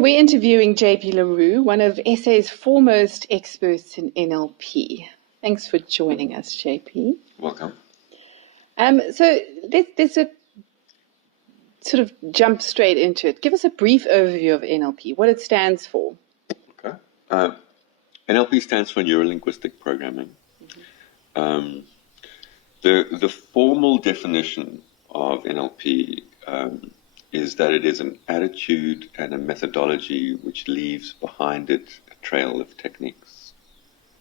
We're interviewing JP Roux, one of SA's foremost experts in NLP. Thanks for joining us, JP. Welcome. So let's sort of jump straight into it. Give us a brief overview of NLP, what it stands for. Okay. NLP stands for Neurolinguistic Programming. The formal definition of NLP is that it is an attitude and a methodology which leaves behind it a trail of techniques.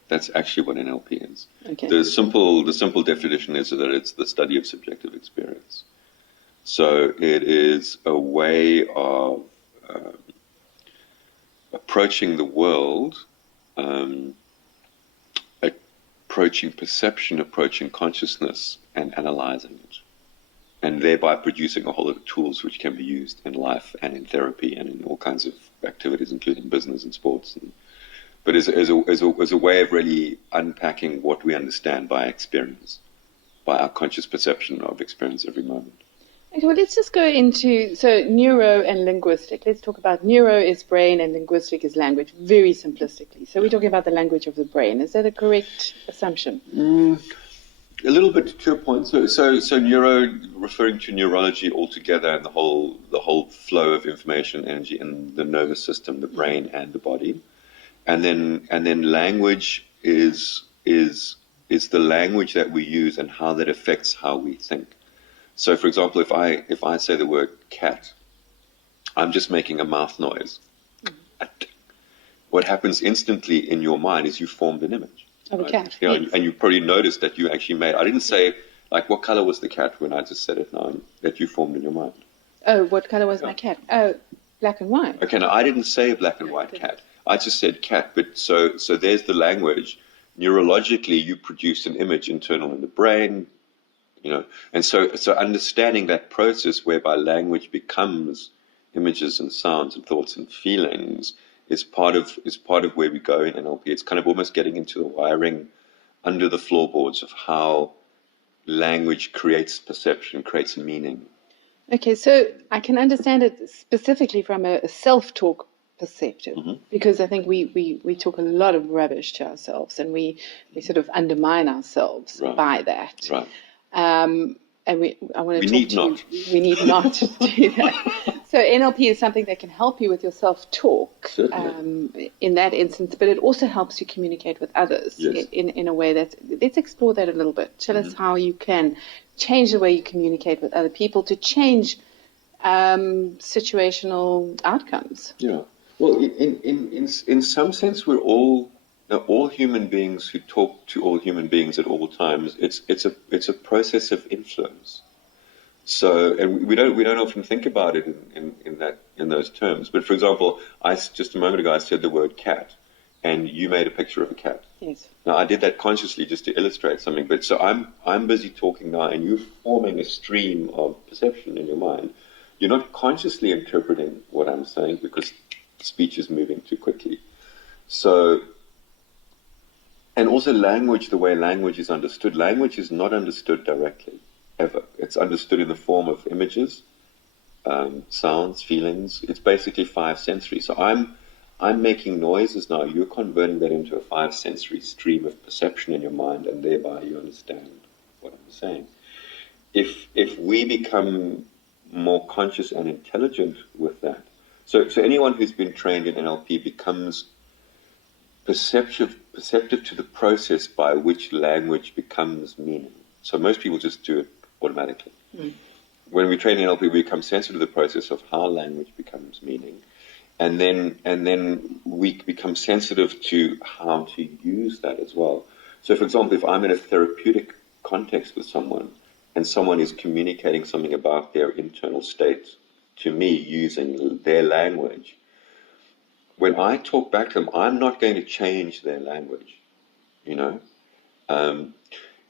That's actually what NLP is. Okay. The simple definition is that it's the study of subjective experience. So it is a way of approaching the world, approaching perception, approaching consciousness, and analyzing it, and thereby producing a whole lot of tools which can be used in life and in therapy and in all kinds of activities, including business and sports. But as a way of really unpacking what we understand by experience, by our conscious perception of experience every moment. Okay, well, let's just go into, so neuro and linguistic. Let's talk about neuro is brain and linguistic is language, very simplistically. So we're talking about the language of the brain. Is that a correct assumption? A little bit to a point. So neuro, referring to neurology altogether, and the whole flow of information, energy in the nervous system, the brain and the body, and then language is the language that we use and how that affects how we think. So, for example, if I say the word cat, I'm just making a mouth noise. What happens instantly in your mind is you formed an image. Of a cat. Yeah, Yes. and you probably noticed that you actually made. I didn't say like what color was the cat when I just said it now, that you formed in your mind. Oh, what color was my cat? Oh, black and white. Okay, now I didn't say black and white cat. I just said cat. But so there's the language. Neurologically, you produce an image internal in the brain. And so understanding that process whereby language becomes images and sounds and thoughts and feelings is part of where we go in NLP. It's kind of almost getting into the wiring under the floorboards of how language creates perception, creates meaning. Okay, so I can understand it specifically from a self-talk perspective, because I think we talk a lot of rubbish to ourselves, and we sort of undermine ourselves by that. Right. And I want to We talk to you. We need not to do that. So NLP is something that can help you with your self-talk in that instance, but it also helps you communicate with others in a way that, let's explore that a little bit. Tell us how you can change the way you communicate with other people to change situational outcomes. Yeah. Well, in some sense, we're all human beings who talk to all human beings at all times. It's a process of influence. So, and we don't often think about it in those terms. But for example, just a moment ago I said the word cat, and you made a picture of a cat. Yes. Now I did that consciously just to illustrate something. But so I'm busy talking now, and you're forming a stream of perception in your mind. You're not consciously interpreting what I'm saying because speech is moving too quickly. So. And also language, the way language is understood. Language is not understood directly, ever. It's understood in the form of images, sounds, feelings. It's basically 5 sensory. So I'm making noises now. You're converting that into a 5 sensory stream of perception in your mind, and thereby you understand what I'm saying. If we become more conscious and intelligent with that, so anyone who's been trained in NLP becomes perceptive to the process by which language becomes meaning. So most people just do it automatically. When we train in NLP, we become sensitive to the process of how language becomes meaning, and then we become sensitive to how to use that as well. So, for example, if I'm in a therapeutic context with someone, and someone is communicating something about their internal state to me using their language, when I talk back to them, I'm not going to change their language.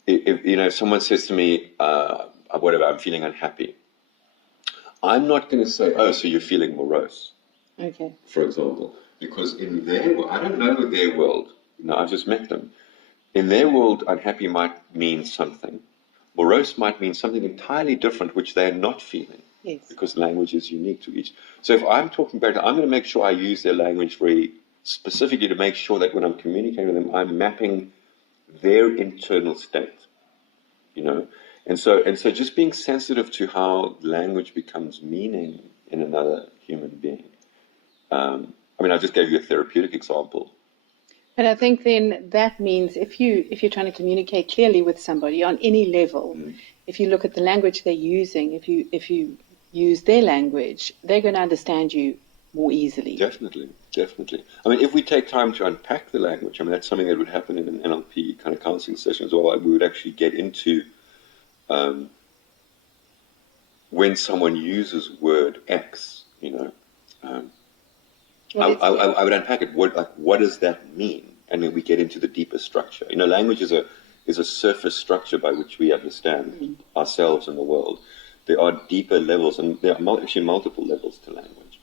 If someone says to me, whatever, I'm feeling unhappy, I'm not going to say, oh, so you're feeling morose. Okay. For example, because in their world, I don't know their world. I've just met them. In their world, unhappy might mean something. Morose might mean something entirely different, which they're not feeling. Yes. Because language is unique to each. So if I'm talking back, I'm going to make sure I use their language very specifically to make sure that when I'm communicating with them, I'm mapping their internal state, And so just being sensitive to how language becomes meaning in another human being. I just gave you a therapeutic example. But I think then that means if you're trying to communicate clearly with somebody on any level, if you look at the language they're using, if you use their language, they're going to understand you more easily. Definitely. If we take time to unpack the language, that's something that would happen in an NLP kind of counseling session as well. We would actually get into when someone uses word X, I would unpack it. What does that mean? And then we get into the deeper structure. Language is a surface structure by which we understand ourselves and the world. There are deeper levels, and there are actually multiple levels to language.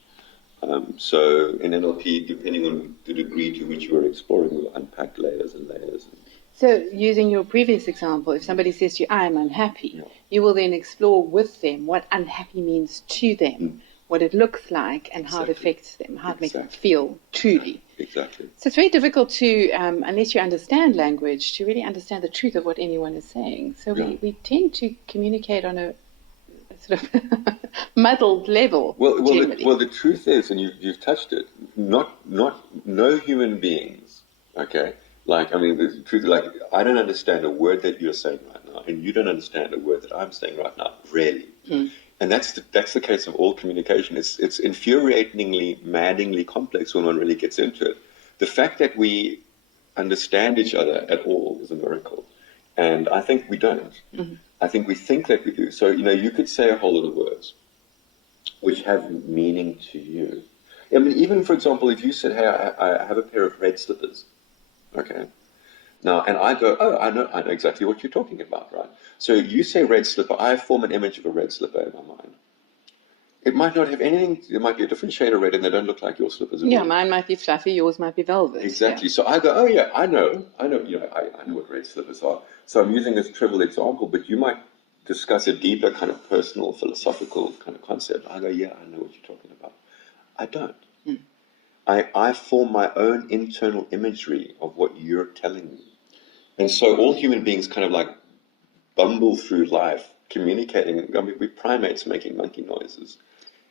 So in NLP, depending on the degree to which you are exploring, we'll unpack layers and layers. So using your previous example, if somebody says to you, I am unhappy, you will then explore with them what unhappy means to them, what it looks like, and how it affects them, how it makes them feel truly. Exactly. So it's very difficult to, unless you understand language, to really understand the truth of what anyone is saying. So we tend to communicate on a sort of muddled level. Well, the truth is, and you've touched it, no human beings, okay? The truth is, I don't understand a word that you're saying right now, and you don't understand a word that I'm saying right now, really. And that's the case of all communication. It's infuriatingly, maddeningly complex when one really gets into it. The fact that we understand each other at all is a miracle. And I think we don't. I think we think that we do. So, you could say a whole lot of words which have meaning to you. Even, for example, if you said, hey, I have a pair of red slippers, okay? Now, and I go, oh, I know exactly what you're talking about, right? So you say red slipper, I form an image of a red slipper in my mind. It might not have anything, it might be a different shade of red and they don't look like your slippers at all. Yeah, mine might be fluffy, yours might be velvet. Exactly. Yeah. So I go, oh yeah, I know, I know what red slippers are. So I'm using this trivial example, but you might discuss a deeper kind of personal, philosophical kind of concept. I go, yeah, I know what you're talking about. I don't. I form my own internal imagery of what you're telling me. And so all human beings kind of bumble through life communicating. We're primates making monkey noises.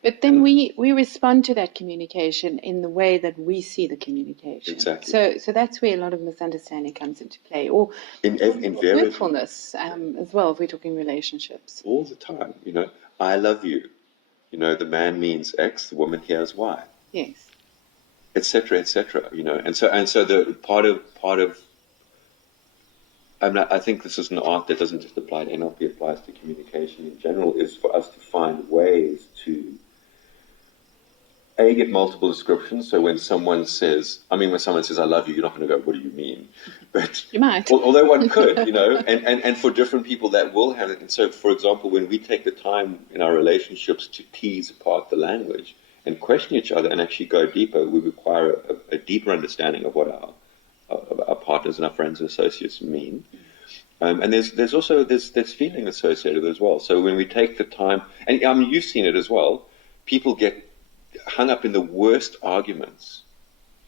But then we respond to that communication in the way that we see the communication. Exactly. So that's where a lot of misunderstanding comes into play, or hurtfulness as well, if we're talking relationships. All the time, I love you. The man means X, the woman hears Y. Yes. Etc. etc. And so the part of I think this is an art that doesn't just apply to NLP, it applies to communication in general, is for us to find ways to get multiple descriptions. So when someone says, I love you, you're not going to go, what do you mean? But you might. Although one could, and for different people that will have it. And so, for example, when we take the time in our relationships to tease apart the language and question each other and actually go deeper, we require a deeper understanding of what our partners and our friends and associates mean. And there's also feeling associated with it as well. So when we take the time, and you've seen it as well, people get hung up in the worst arguments,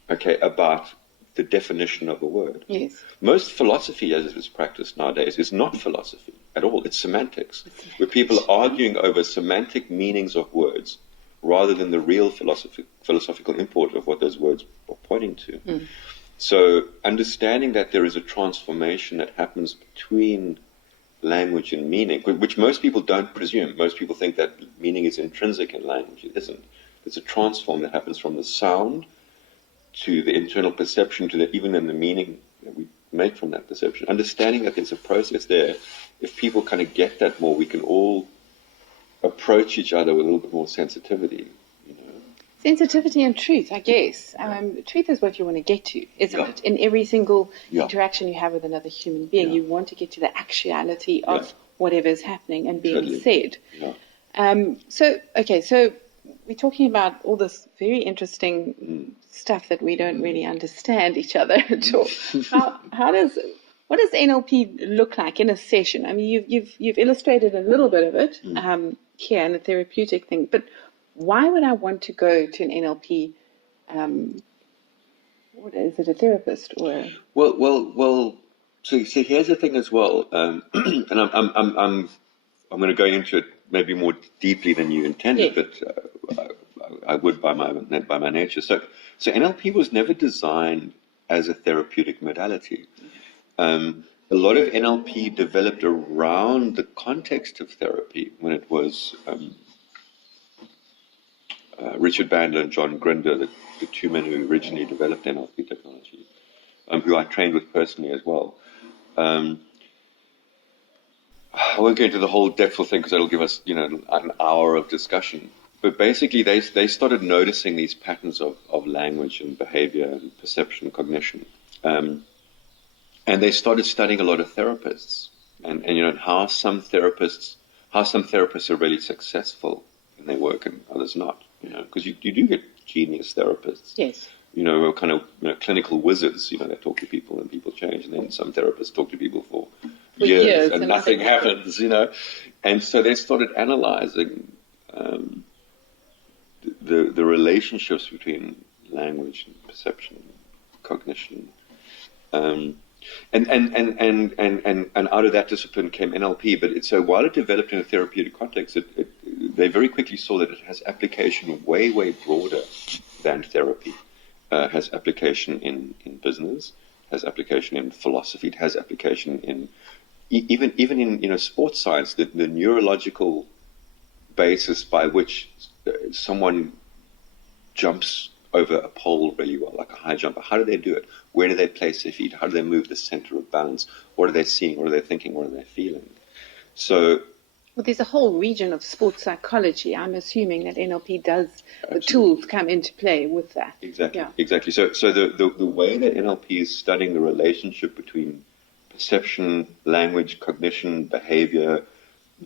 okay, about the definition of a word. Yes. Most philosophy as it's practiced nowadays is not philosophy at all. It's semantics, where people are arguing over semantic meanings of words rather than the real philosophical import of what those words are pointing to. So understanding that there is a transformation that happens between language and meaning, which most people don't presume. Most people think that meaning is intrinsic in language. It isn't. There's a transform that happens from the sound to the internal perception to even in the meaning that we make from that perception. Understanding that there's a process there, if people kind of get that more, we can all approach each other with a little bit more sensitivity. Sensitivity and truth, I guess. Truth is what you want to get to, isn't it? In every single interaction you have with another human being, you want to get to the actuality of whatever is happening and being said. So we're talking about all this very interesting stuff that we don't really understand each other at all. What does NLP look like in a session? You've illustrated a little bit of it, here and a therapeutic thing. But why would I want to go to an NLP? What is it, a therapist or? Well. So here's the thing as well, and I'm going to go into it maybe more deeply than you intended, but I would by my nature. So NLP was never designed as a therapeutic modality. A lot of NLP developed around the context of therapy when it was Richard Bandler and John Grinder, the two men who originally developed NLP technology, who I trained with personally as well. I won't go into the whole depth of thing because that'll give us, an hour of discussion. But basically, they started noticing these patterns of language and behavior and perception, cognition, and they started studying a lot of therapists and how some therapists are really successful in their work and others not. Because you do get genius therapists. Yes. Kind of clinical wizards. They talk to people and people change, and then some therapists talk to people for years and nothing happens. And so they started analyzing the relationships between language and perception, cognition, and out of that discipline came NLP. But so while it developed in a therapeutic context, they very quickly saw that it has application way broader than therapy. Has application in business, has application in philosophy, it has application in even in sports science, the neurological basis by which someone jumps over a pole really well, like a high jumper. How do they do it? Where do they place their feet? How do they move the center of balance? What are they seeing? What are they thinking? What are they feeling? So, well, there's a whole region of sports psychology. I'm assuming that NLP does, the tools come into play with that. Exactly, exactly. So the way that NLP is studying the relationship between perception, language, cognition, behavior,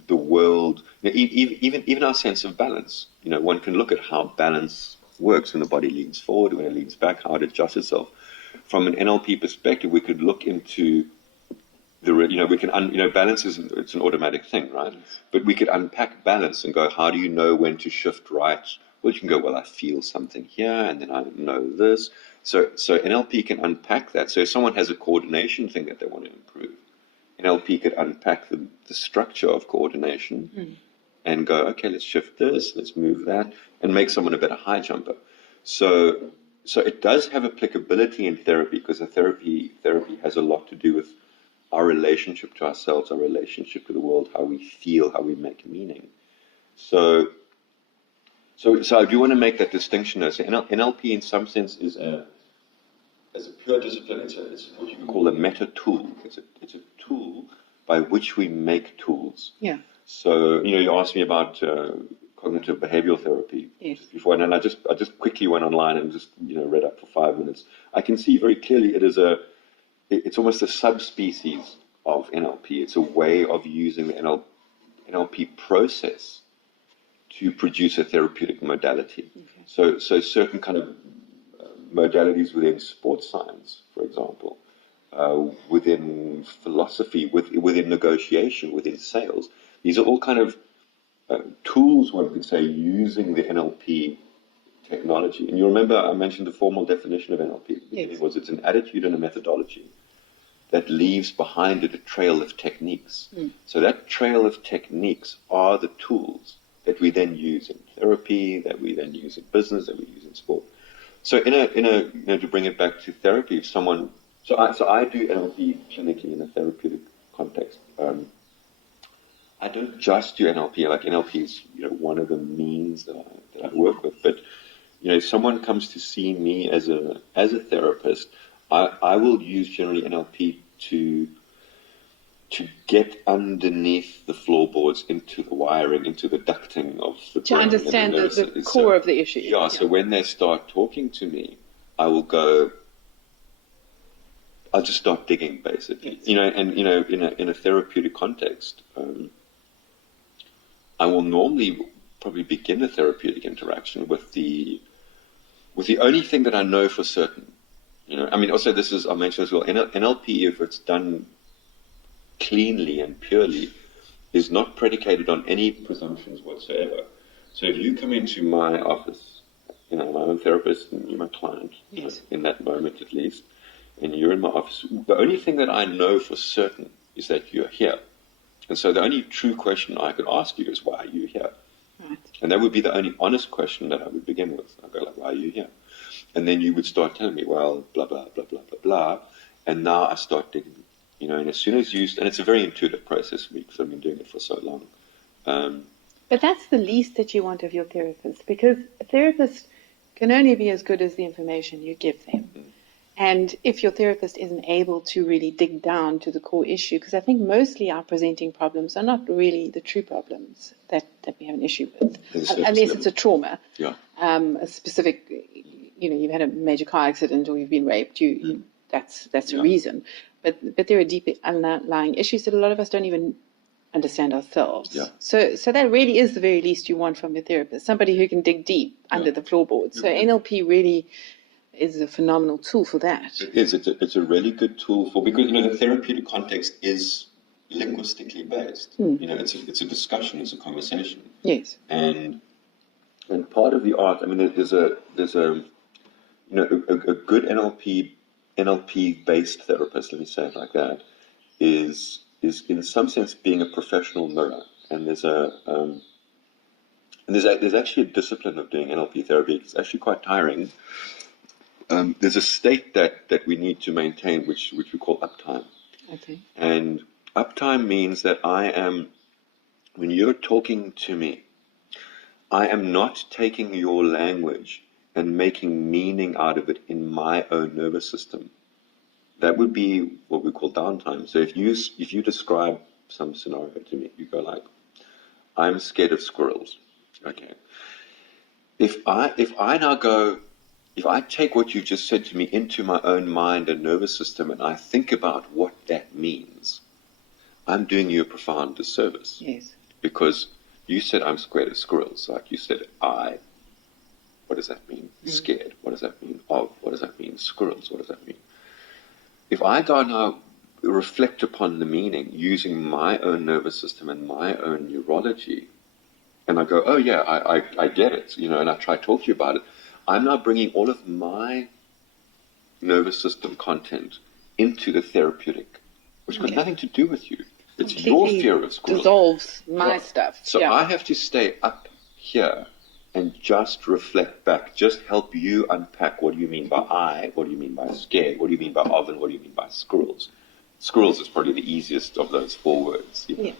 the world, even our sense of balance. One can look at how balance works when the body leans forward, when it leans back, how it adjusts itself. From an NLP perspective, we could look into balance it's an automatic thing, right? But we could unpack balance and go, how do you know when to shift right? Well, you can go, well, I feel something here, and then I know this. So NLP can unpack that. So if someone has a coordination thing that they want to improve, NLP could unpack the structure of coordination and go, okay, let's shift this, let's move that, and make someone a better high jumper. So it does have applicability in therapy because therapy has a lot to do with our relationship to ourselves, our relationship to the world, how we feel, how we make meaning. So I do want to make that distinction. So NLP, in some sense, is as a pure discipline. It's what you can call a meta tool. It's a tool by which we make tools. Yeah. So you asked me about cognitive behavioral therapy before, and I just quickly went online and just read up for 5 minutes. I can see very clearly it's almost a subspecies of NLP. It's a way of using the NLP process to produce a therapeutic modality. Okay. So certain kind of modalities within sports science, for example, within philosophy, within negotiation, within sales, these are all kind of tools, one could say, using the NLP technology. And you remember I mentioned the formal definition of NLP. Yes. It's an attitude and a methodology that leaves behind it a trail of techniques. So that trail of techniques are the tools that we then use in therapy, that we then use in business, that we use in sport. So to bring it back to therapy, if someone, so I do NLP clinically in a therapeutic context. I don't just do NLP. Like NLP is one of the means that I work with. But if someone comes to see me as a therapist, I will use generally NLP to get underneath the floorboards, into the wiring, into the ducting of the brain. To understand the core of the issue. Yeah, so when they start talking to me, I'll just start digging, basically. Yes. And in a therapeutic context, I will normally probably begin a therapeutic interaction with the only thing that I know for certain. Also I mentioned as well, NLP, if it's done cleanly and purely, is not predicated on any presumptions whatsoever. So if you come into my office, you know, I'm a therapist and you're my client, yes, in that moment at least, and you're in my office, the only thing that I know for certain is that you're here. And so the only true question I could ask you is, why are you here? right. And that would be the only honest question that I would begin with. I'd go like, why are you here? And then you would start telling me, well, blah, blah, blah, blah, blah, blah. And now I start digging, you know, and as soon as you, and it's a very intuitive process for me because I've been doing it for so long. But that's the least that you want of your therapist, because a therapist can only be as good as the information you give them. And if your therapist isn't able to really dig down to the core issue, because I think mostly our presenting problems are not really the true problems that we have an issue with, unless it's a trauma, a specific, you know, you've had a major car accident or you've been raped, that's a reason. But there are deep underlying issues that a lot of us don't even understand ourselves. So that really is the very least you want from your therapist, somebody who can dig deep under the floorboards. So NLP really is a phenomenal tool for that. It is. It's a really good tool for, because, you know, the therapeutic context is linguistically based. You know, it's a discussion, it's a conversation. Yes. And part of the art, I mean, there's a you know, a good NLP based therapist, let me say it like that, is in some sense being a professional mirror. And there's actually a discipline of doing NLP therapy. It's actually quite tiring. There's a state that we need to maintain, which we call uptime. Okay. And uptime means that when you're talking to me, I am not taking your language and making meaning out of it in my own nervous system. That would be what we call downtime. So if you describe some scenario to me, you go like, I'm scared of squirrels. Okay. If I take what you just said to me into my own mind and nervous system and I think about what that means, I'm doing you a profound disservice. Yes. Because you said I'm scared of squirrels. Like you said, what does that mean? Scared. What does that mean? Of. What does that mean? Squirrels. What does that mean? If I go now reflect upon the meaning using my own nervous system and my own neurology, and I go, oh yeah, I get it, you know, and I try to talk to you about it, I'm now bringing all of my nervous system content into the therapeutic, which got nothing to do with you. It's your fear of squirrels. Dissolves my stuff. So I have to stay up here and just reflect back, just help you unpack what do you mean by I, what do you mean by scared, what do you mean by of, and what do you mean by squirrels. Squirrels is probably the easiest of those 4 words. You know? Yeah.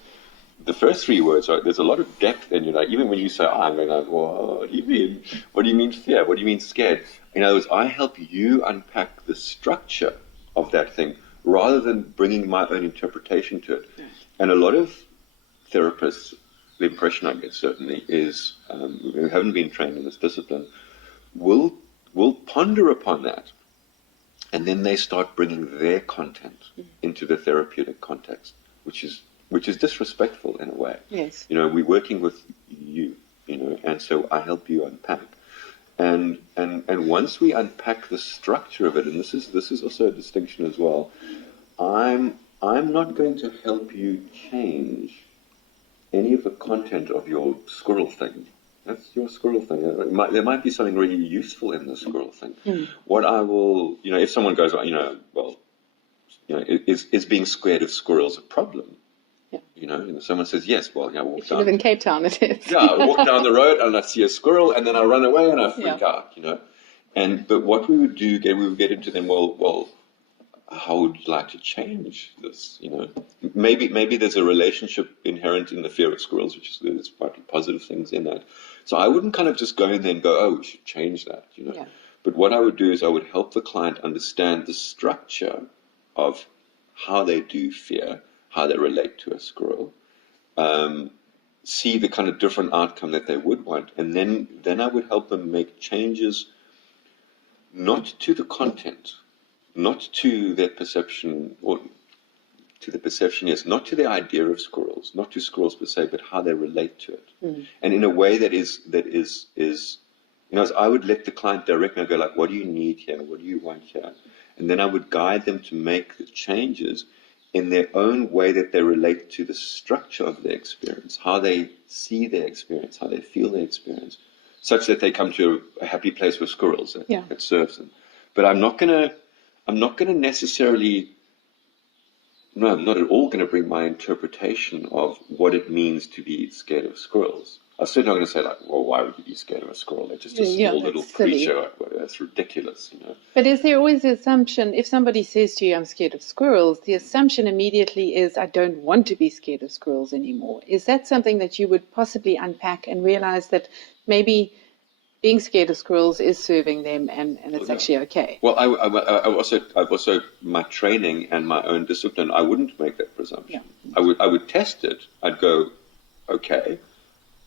The first 3 words, there's a lot of depth in, you know, even when you say I'm going like, what do you mean? What do you mean fear? What do you mean scared? In other words, I help you unpack the structure of that thing rather than bringing my own interpretation to it. Yeah. And a lot of therapists, the impression I get certainly is, who haven't been trained in this discipline, will ponder upon that. And then they start bringing their content into the therapeutic context, which is disrespectful in a way. Yes. You know, we're working with you, you know, and so I help you unpack. And once we unpack the structure of it, and this is also a distinction as well, I'm not going to help you change any of the content of your squirrel thing. That's your squirrel thing. There might be something really useful in the squirrel thing. What I will, you know, if someone goes, you know, well, you know, is being scared of squirrels a problem? Yeah. You know, and someone says, yes, well, I walk if you live in Cape Town, it is. Yeah, I walk down the road and I see a squirrel and then I run away and I freak out, you know. But what we would do, we would get into them, well, how would you like to change this, you know? Maybe there's a relationship inherent in the fear of squirrels, which is there's quite positive things in that. So I wouldn't kind of just go in there and go, oh, we should change that, you know. Yeah. But what I would do is I would help the client understand the structure of how they do fear, how they relate to a squirrel, see the kind of different outcome that they would want, and then I would help them make changes, not to the content, not to their perception, or to the perception, yes, not to the idea of squirrels, not to squirrels per se, but how they relate to it. And in a way that is, you know, as I would let the client direct and go like, what do you need here? What do you want here? And then I would guide them to make the changes in their own way that they relate to the structure of their experience, how they see their experience, how they feel their experience, such that they come to a happy place with squirrels that serves them. But I'm not gonna necessarily, no, I'm not at all going to bring my interpretation of what it means to be scared of squirrels. I'm certainly not going to say like, well, why would you be scared of a squirrel? They're just a small little creature. That's ridiculous, you know. But is there always the assumption, if somebody says to you, I'm scared of squirrels, the assumption immediately is, I don't want to be scared of squirrels anymore? Is that something that you would possibly unpack and realize that maybe being scared of squirrels is serving them and it's actually okay? Well, I've also, my training and my own discipline, I wouldn't make that presumption. Yeah. I would test it. I'd go, okay,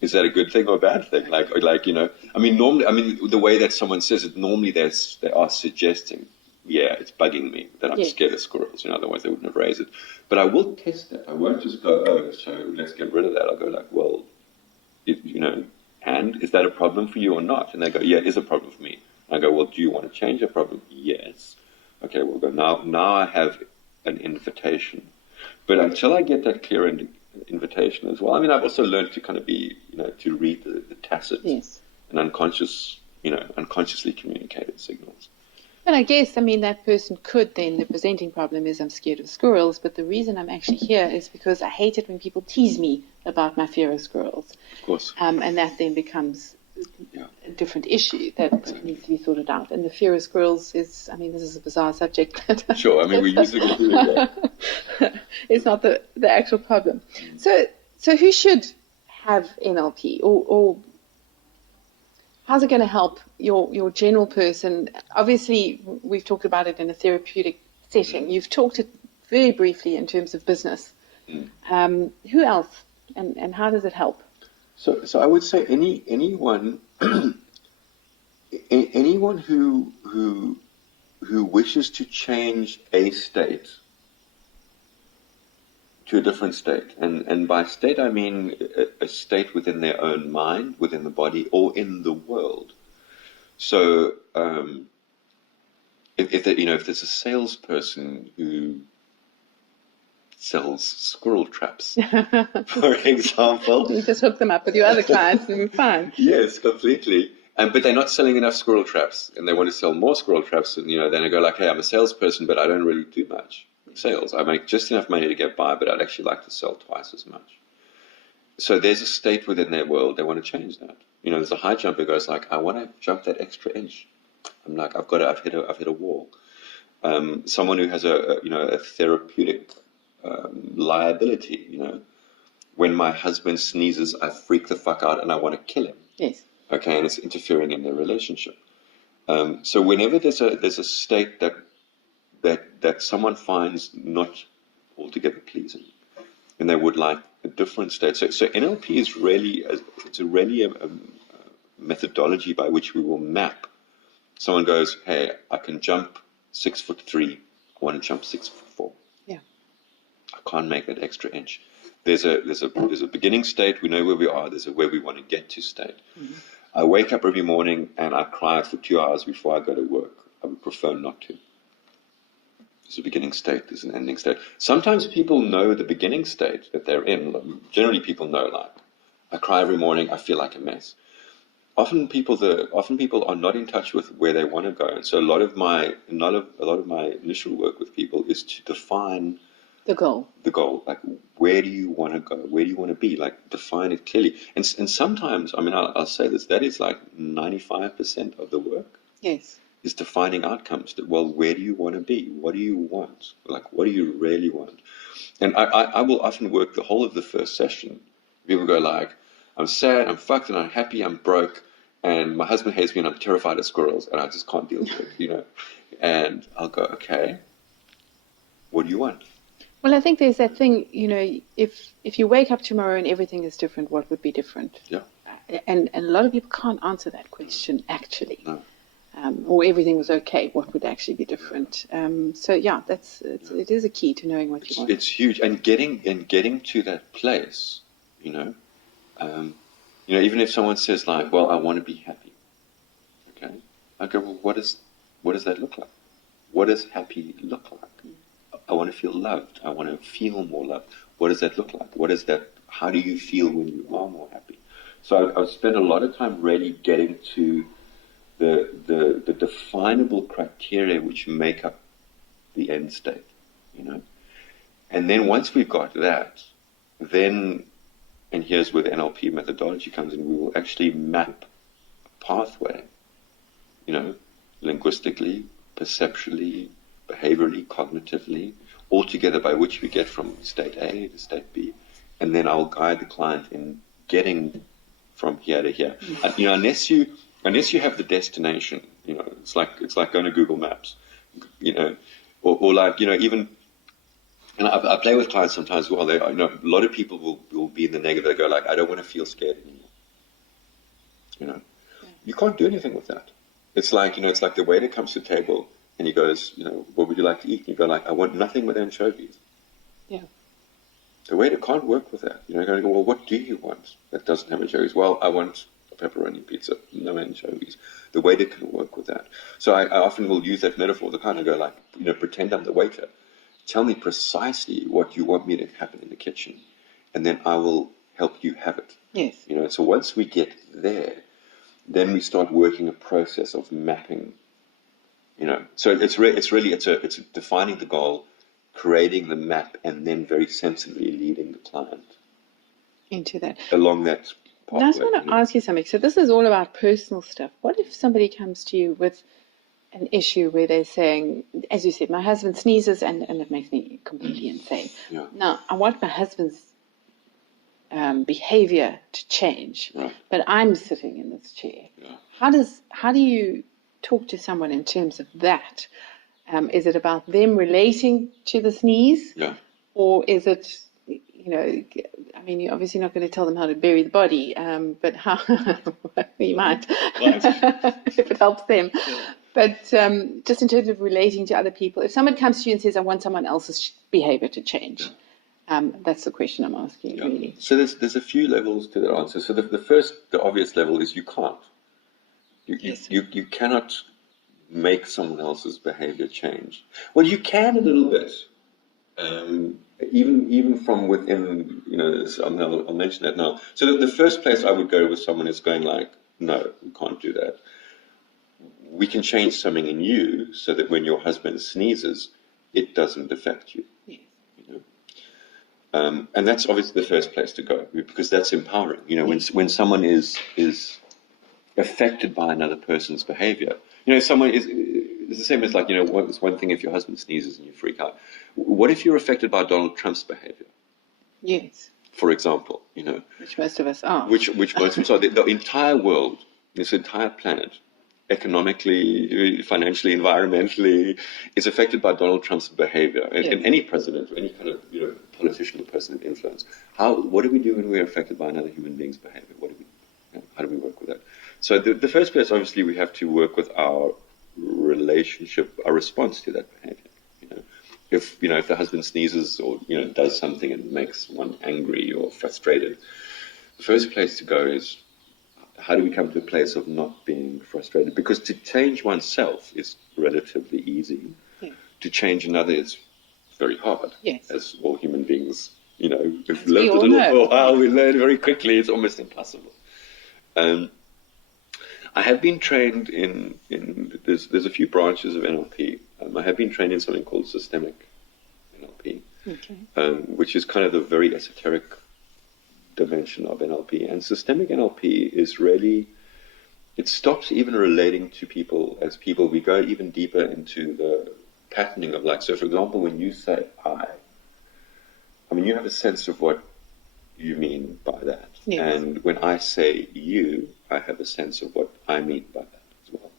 is that a good thing or a bad thing? Like, you know, I mean, normally, the way that someone says it, normally they are suggesting, yeah, it's bugging me that I'm scared of squirrels. You know, otherwise they wouldn't have raised it. But I will test that. I won't just go, oh, so let's get rid of that. I'll go like, well, you know, and is that a problem for you or not? And they go, yeah, it is a problem for me. I go, well, do you want to change the problem? Yes. Okay, we'll go, now I have an invitation. But until I get that clear invitation as well, I mean, I've also learned to kind of be, you know, to read the tacit and unconsciously communicated signals. And I guess, I mean, that person could then, the presenting problem is I'm scared of squirrels, but the reason I'm actually here is because I hate it when people tease me about my fear of squirrels. Of course. And that then becomes a different issue that needs to be sorted out. And the fear of squirrels is, I mean, this is a bizarre subject. Sure, I mean, we usually do that. It's not the actual problem. So who should have NLP or how's it going to help your general person? Obviously, we've talked about it in a therapeutic setting. You've talked it very briefly in terms of business. Who else, and how does it help? So I would say anyone anyone who wishes to change a state to a different state, and by state I mean a state within their own mind, within the body, or in the world. So if there's a salesperson who sells squirrel traps, for example, you just hook them up with your other clients and you're fine. Yes, completely. But they're not selling enough squirrel traps, and they want to sell more squirrel traps. And then I go like, hey, I'm a salesperson, but I don't really do much sales. I make just enough money to get by, but I'd actually like to sell twice as much. So there's a state within their world, they want to change that. There's a high jumper who goes like, I want to jump that extra inch. I'm like, I've hit a wall. Someone who has a therapeutic liability. When my husband sneezes, I freak the fuck out and I want to kill him. Yes. Okay, and it's interfering in their relationship. So whenever there's a state that someone finds not altogether pleasing, and they would like a different state. So NLP is really a methodology by which we will map. Someone goes, hey, I can jump 6'3", I want to jump 6'4". Yeah. I can't make that extra inch. There's a beginning state, we know where we are, there's a where we want to get to state. Mm-hmm. I wake up every morning and I cry for 2 hours before I go to work. I would prefer not to. There's a beginning state, there's an ending state. Sometimes people know the beginning state that they're in. Generally people know, like, I cry every morning, I feel like a mess. Often people are not in touch with where they want to go. And so a lot of my initial work with people is to define the goal. Like, where do you want to go? Where do you want to be? Like, define it clearly. And sometimes, I mean, I'll say this, that is like 95% of the work. Yes. Is defining outcomes. Well, where do you want to be? What do you want? Like, what do you really want? And I will often work the whole of the first session. People go like, I'm sad, I'm fucked, and I'm happy, I'm broke, and my husband hates me, and I'm terrified of squirrels, and I just can't deal with it, And I'll go, okay, what do you want? Well, I think there's that thing, if you wake up tomorrow and everything is different, what would be different? Yeah. And a lot of people can't answer that question, actually. No. Or everything was okay, what would actually be different? So yeah, it is a key to knowing what you want. It's huge, and getting to that place, even if someone says like, well, I want to be happy, okay, I go, well, what does that look like? What does happy look like? I want to feel loved. I want to feel more loved. What does that look like? What is that? How do you feel when you are more happy? So I've spent a lot of time really getting to the definable criteria which make up the end state, you know. And then once we've got that, then, and here's where the NLP methodology comes in, we will actually map a pathway, you know, linguistically, perceptually, behaviorally, cognitively, all together, by which we get from state A to state B. And then I'll guide the client in getting from here to here. You know, unless you have the destination, you know, it's like going to Google Maps, you know, or like, you know, even, and I play with clients sometimes. Well, they, you know, a lot of people will be in the negative. They go like, I don't want to feel scared anymore. You know, you can't do anything with that. It's like, you know, it's like the waiter comes to the table and he goes, you know, what would you like to eat? And you go like, I want nothing but anchovies. Yeah. The waiter can't work with that. You know, you're going to go, well, what do you want that doesn't have anchovies? Well, I want a pepperoni pizza, no anchovies. The waiter can work with that. So I often will use that metaphor. The kind of go like, you know, pretend I'm the waiter. Tell me precisely what you want me to happen in the kitchen, and then I will help you have it. Yes. You know, so once we get there, then we start working a process of mapping. You know, so it's defining the goal, creating the map, and then very sensibly leading the client into that. Along that pathway. Now I just want to ask you something. So this is all about personal stuff. What if somebody comes to you with an issue where they're saying, as you said, my husband sneezes and it makes me completely insane. Yeah. Now, I want my husband's behavior to change, right. but I'm sitting in this chair. Yeah. How do you talk to someone in terms of that? Is it about them relating to the sneeze? Yeah. Or is it, you know, I mean, you're obviously not going to tell them how to bury the body, but how, you might, if it helps them. Yeah. But just in terms of relating to other people, if someone comes to you and says, I want someone else's behavior to change, that's the question I'm asking, really. So there's a few levels to that answer. So the obvious level is you can't. You cannot make someone else's behavior change. Well, you can a little bit. Even from within, you know, I'll mention that now. So the first place I would go with someone is going like, no, we can't do that. We can change something in you so that when your husband sneezes, it doesn't affect you. Yes. You know? And that's obviously the first place to go, because that's empowering. You know, when someone is affected by another person's behavior, you know, someone is. It's the same as like, you know, it's one thing if your husband sneezes and you freak out. What if you're affected by Donald Trump's behavior? Yes. For example, you know. Which most of us are. Which most of us are. The entire world, this entire planet, economically, financially, environmentally, is affected by Donald Trump's behavior. And any president or any kind of, you know, politician or person of influence. What do we do when we're affected by another human being's behavior? How do we work with that? So the first place, obviously, we have to work with our relationship, our response to that behavior. If the husband sneezes or, you know, does something and makes one angry or frustrated, the first place to go is, how do we come to a place of not being frustrated? Because to change oneself is relatively easy. Yeah. To change another is very hard. Yes. As all human beings, you know, we've learned a little for a while, we learn very quickly, it's almost impossible. I have been trained in there's a few branches of NLP. I have been trained in something called systemic NLP, which is kind of the very esoteric dimension of NLP. And systemic NLP is really, it stops even relating to people as people. We go even deeper into the patterning of, like, so for example, when you say I mean, you have a sense of what you mean by that. Yes. And when I say you, I have a sense of what I mean by that as well.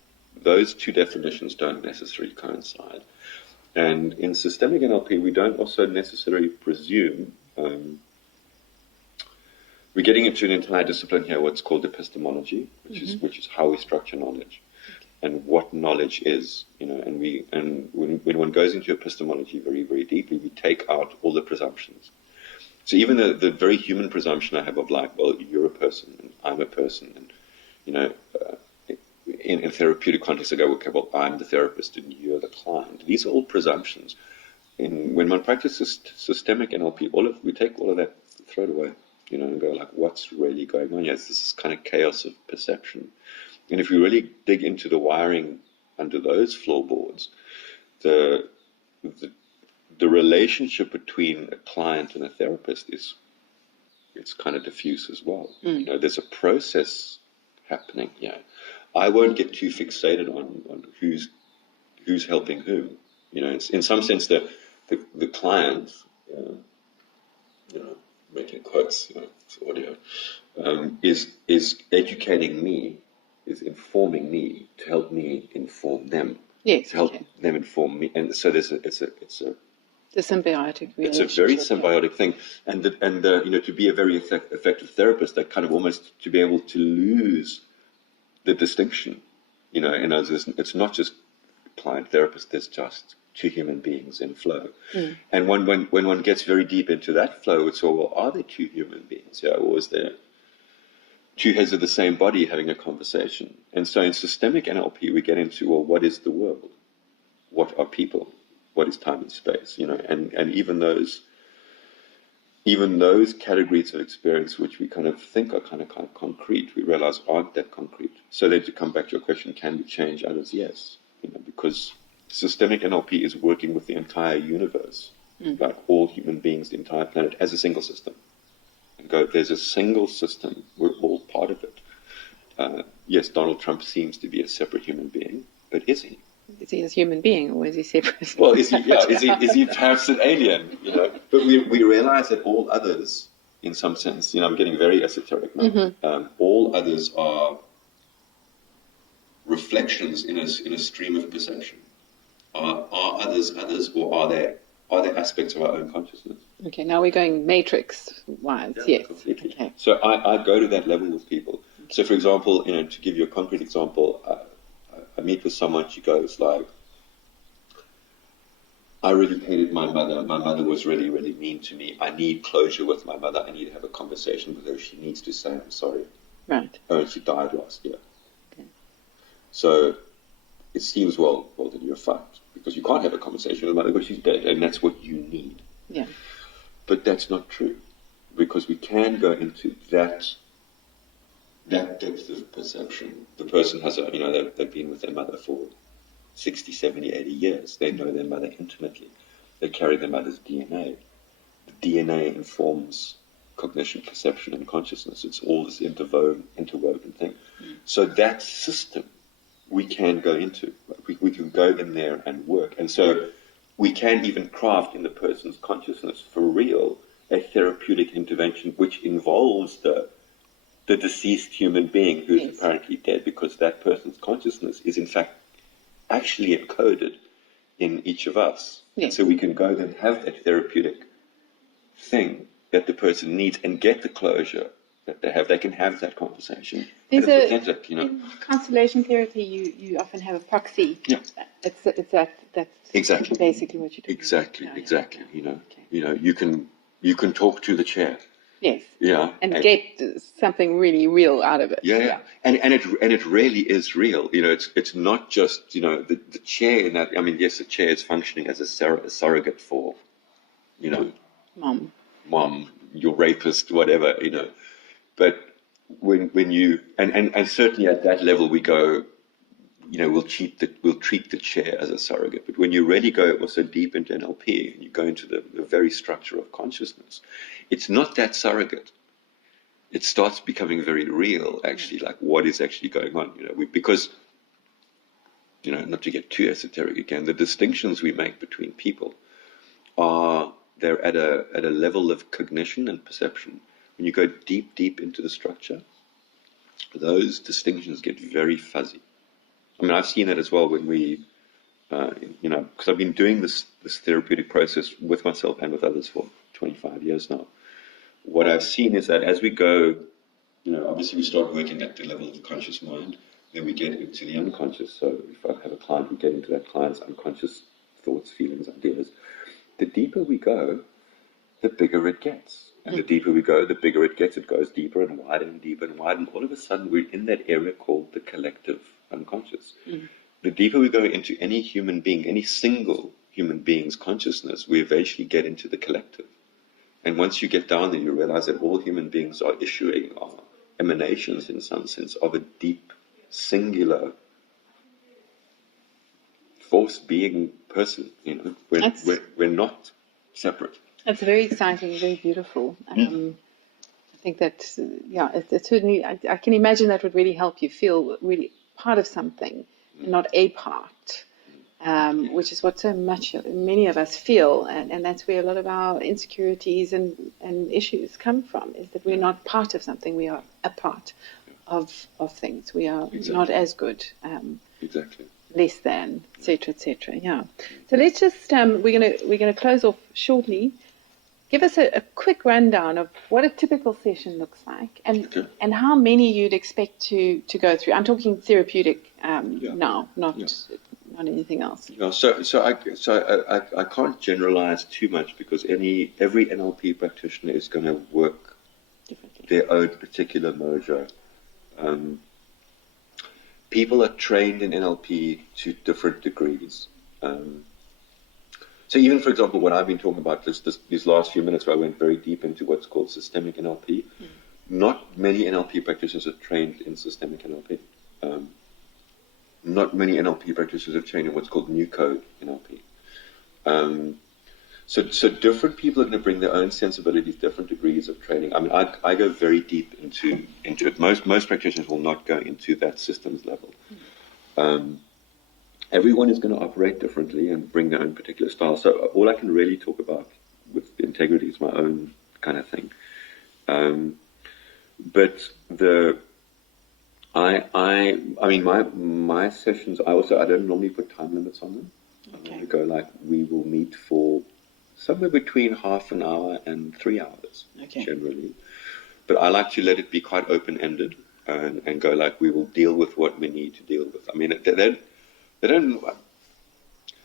Those two definitions don't necessarily coincide. And in systemic NLP, we don't also necessarily presume, we're getting into an entire discipline here, what's called epistemology, which is how we structure knowledge and what knowledge is, you know, and when one goes into epistemology very, very deeply, we take out all the presumptions. So even the very human presumption I have of, like, well, you're a person and I'm a person, and, you know, in therapeutic context I go, okay, well, I'm the therapist and you're the client. These are all presumptions. when one practices systemic NLP, we take all of that, throw it away, and go like, what's really going on? Yes, this is kind of chaos of perception. And if you really dig into the wiring under those floorboards, the relationship between a client and a therapist it's kind of diffuse as well. There's a process happening. I won't get too fixated on who's helping whom. It's, in some sense, the client, making quotes, it's audio, is educating me, is informing me to help me inform them. Yes. To help them inform me, and so it's a symbiotic relationship. It's a very symbiotic thing, and to be a very effective therapist, that kind of almost to be able to lose the distinction, it's not just client therapist. There's just two human beings in flow, and when one gets very deep into that flow, it's all, well, are there two human beings? Or is there two heads of the same body having a conversation? And so in systemic NLP, we get into, well, what is the world? What are people? What is time and space? And even those categories of experience which we kind of think are kind of concrete, we realize aren't that concrete. So then to come back to your question, can we change others? Yes, because systemic NLP is working with the entire universe, like all human beings, the entire planet, as a single system. And there's a single system. We're all part of it. Yes, Donald Trump seems to be a separate human being, but is he? Is he a human being, or is he separate? Well, is he perhaps an alien? But we realize that all others, in some sense, I'm getting very esoteric now. All others are reflections in a stream of perception. Are others, or are they aspects of our own consciousness? Okay, now we're going matrix-wise. Yes. Completely. Okay. So I go to that level with people. So, for example, to give you a concrete example, I meet with someone, she goes like, I really hated my mother. My mother was really, really mean to me. I need closure with my mother. I need to have a conversation with her. She needs to say, I'm sorry. Right. Oh, and she died last year. Okay. So it seems, well, then you're fucked, because you can't have a conversation with her mother because she's dead, and that's what you need. Yeah. But that's not true, because we can go into that depth of perception. The person has they've been with their mother for 60, 70, 80 years. They know their mother intimately. They carry their mother's DNA. The DNA informs cognition, perception, and consciousness. It's all this interwoven thing. So that system we can go into. We can go in there and work. And so we can even craft in the person's consciousness, for real, a therapeutic intervention which involves the deceased human being who's apparently dead, because that person's consciousness is in fact actually encoded in each of us. Yes. And so we can go and have that therapeutic thing that the person needs and get the closure that they have. They can have that conversation. In constellation therapy, you often have a proxy. Yeah. That's exactly basically what you do. Exactly. You can talk to the chair. Yes. Yeah. And get something really real out of it. Yeah. And it really is real. It's not just the chair in that. I mean, yes, the chair is functioning as a surrogate for mom, your rapist, whatever. But when you and certainly at that level we go, we'll treat the chair as a surrogate. But when you really go also deep into NLP and you go into the very structure of consciousness, it's not that surrogate. It starts becoming very real, actually, like what is actually going on. Because not to get too esoteric again, the distinctions we make between people they're at a level of cognition and perception. When you go deep into the structure, those distinctions get very fuzzy. I mean, I've seen that as well when we, because I've been doing this therapeutic process with myself and with others for 25 years now. What I've seen is that as we go, obviously we start working at the level of the conscious mind, then we get into the unconscious. So if I have a client, we get into that client's unconscious thoughts, feelings, ideas. The deeper we go, the bigger it gets. And the deeper we go, the bigger it gets. It goes deeper and wider and deeper and wider. And all of a sudden, we're in that area called the collective unconscious. The deeper we go into any human being, any single human beings' consciousness, we eventually get into the collective. And once you get down there, you realize that all human beings are emanations, in some sense, of a deep, singular force being person. We're not separate. That's very exciting, very beautiful. I think that, it's certainly, I can imagine that would really help you feel really part of something, and not a part, which is what many of us feel, and that's where a lot of our insecurities and issues come from, is that we're not part of something, we are a part of things. We are not as good. Exactly. Less than, etc., etc. Yeah. So let's just we're gonna close off shortly. Give us a quick rundown of what a typical session looks like, and how many you'd expect to go through. I'm talking therapeutic now, not anything else. Yeah. So I can't generalize too much, because every NLP practitioner is going to work differently, their own particular mojo. People are trained in NLP to different degrees. So even, for example, what I've been talking about these last few minutes, where I went very deep into what's called systemic NLP, not many NLP practitioners are trained in systemic NLP. Not many NLP practitioners are trained in what's called new code NLP. So different people are going to bring their own sensibilities, different degrees of training. I mean, I go very deep into it. Most practitioners will not go into that systems level. Everyone is going to operate differently and bring their own particular style. So all I can really talk about with integrity is my own kind of thing. But I mean, my sessions, I don't normally put time limits on them. Okay. I go like, we will meet for somewhere between half an hour and 3 hours, generally. But I like to let it be quite open-ended and go like, we will deal with what we need to deal with. I mean, they don't.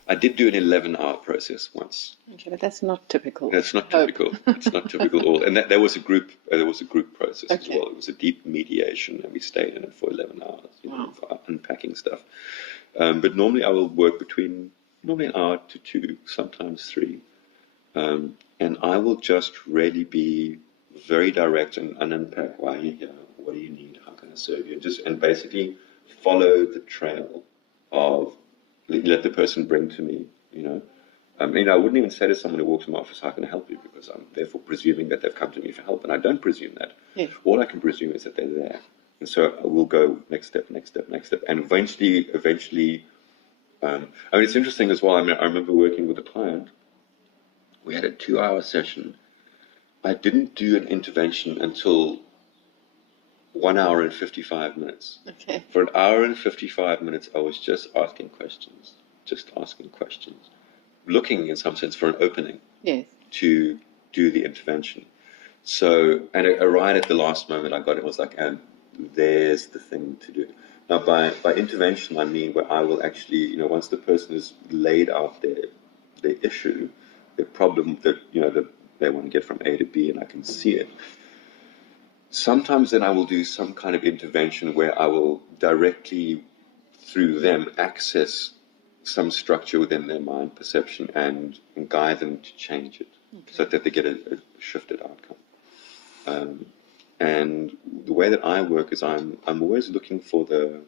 I did do an 11-hour process once. Okay, but that's not typical. That's not typical. It's not typical at all. And there was a group. There was a group process as well. It was a deep mediation, and we stayed in it for 11 hours, for unpacking stuff. But normally I will work between an hour to 2, sometimes 3. And I will just really be very direct and unpack why you're here, what do you need, how can I serve you, and basically follow the trail of, let the person bring to me, I wouldn't even say to someone who walks in my office, how can I help you? Because I'm therefore presuming that they've come to me for help, and I don't presume that. Yes. All I can presume is that they're there. And so I will go next step, and eventually, it's interesting as well. I remember working with a client. We had a 2-hour session. I didn't do an intervention until 1 hour and 55 minutes. Okay. For an hour and 55 minutes, I was just asking questions, looking in some sense for an opening to do the intervention. So, and right at the last moment, I got it. I was like, and there's the thing to do. Now, by intervention, I mean where I will actually, once the person has laid out their issue, the problem that they want to get from A to B, and I can see it. Sometimes then I will do some kind of intervention where I will directly, through them, access some structure within their mind perception and guide them to change it, so that they get a shifted outcome. And the way that I work is I'm always looking for the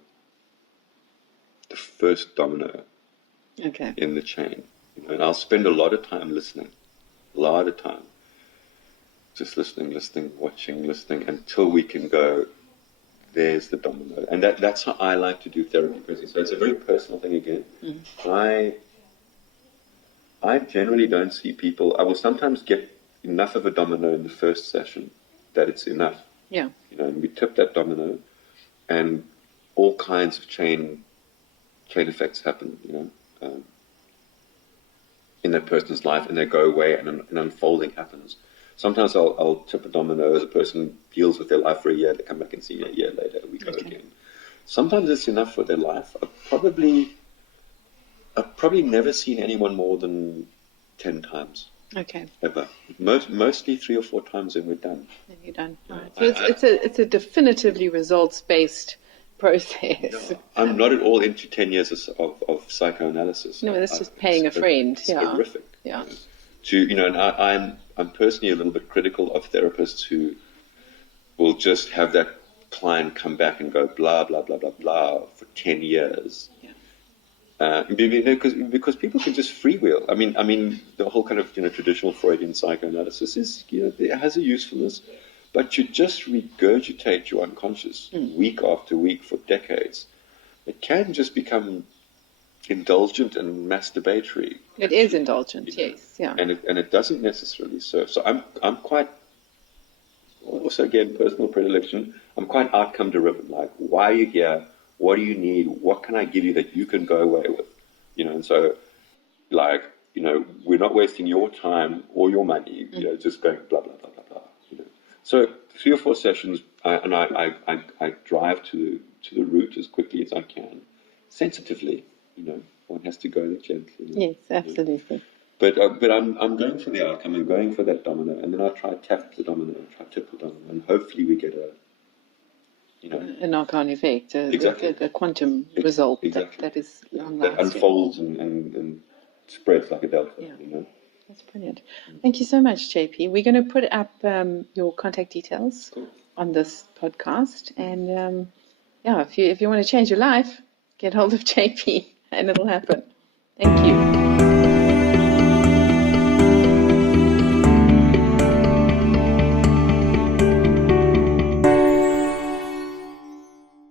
first domino in the chain. And I'll spend a lot of time listening, just listening, watching, listening, until we can go, there's the domino. And that's how I like to do therapy personally. So it's a very personal thing again. I generally don't see people, I will sometimes get enough of a domino in the first session that it's enough. Yeah. And we tip that domino, and all kinds of chain effects happen, in that person's life, and they go away, and an unfolding happens. Sometimes I'll tip a domino, the person deals with their life for a year, they come back and see a year later, we go again. Sometimes it's enough for their life. I've probably never seen anyone more than 10 times. Okay. Ever. Mostly 3 or 4 times, and we're done. Then you're done. Right. So it's a definitively results-based process. No, I'm not at all into 10 years of psychoanalysis. No, that's just paying a friend. It's horrific. Yeah. And I'm personally a little bit critical of therapists who will just have that client come back and go blah, blah, blah, blah, blah for 10 years. Because people can just freewheel. I mean, the whole kind of traditional Freudian psychoanalysis is it has a usefulness, but you just regurgitate your unconscious week after week for decades. It can just become indulgent and masturbatory. It is indulgent, yes, yeah. And it doesn't necessarily serve. So I'm quite, also again, personal predilection. I'm quite outcome driven. Like, why are you here? What do you need? What can I give you that you can go away with? And so, like, we're not wasting your time or your money, just going blah, blah, blah, blah, blah, So 3 or 4 sessions, I drive to the root as quickly as I can, sensitively, one has to go there gently. Yes, absolutely. But I'm going for the outcome, I'm going for that domino, and then I try tap the domino, try tip the domino, and hopefully we get a knock-on effect, a quantum result that is long-lasting. That unfolds and spreads like a delta. Yeah. That's brilliant. Thank you so much, JP. We're going to put up your contact details on this podcast, and if you want to change your life, get hold of JP, and it'll happen. Thank you.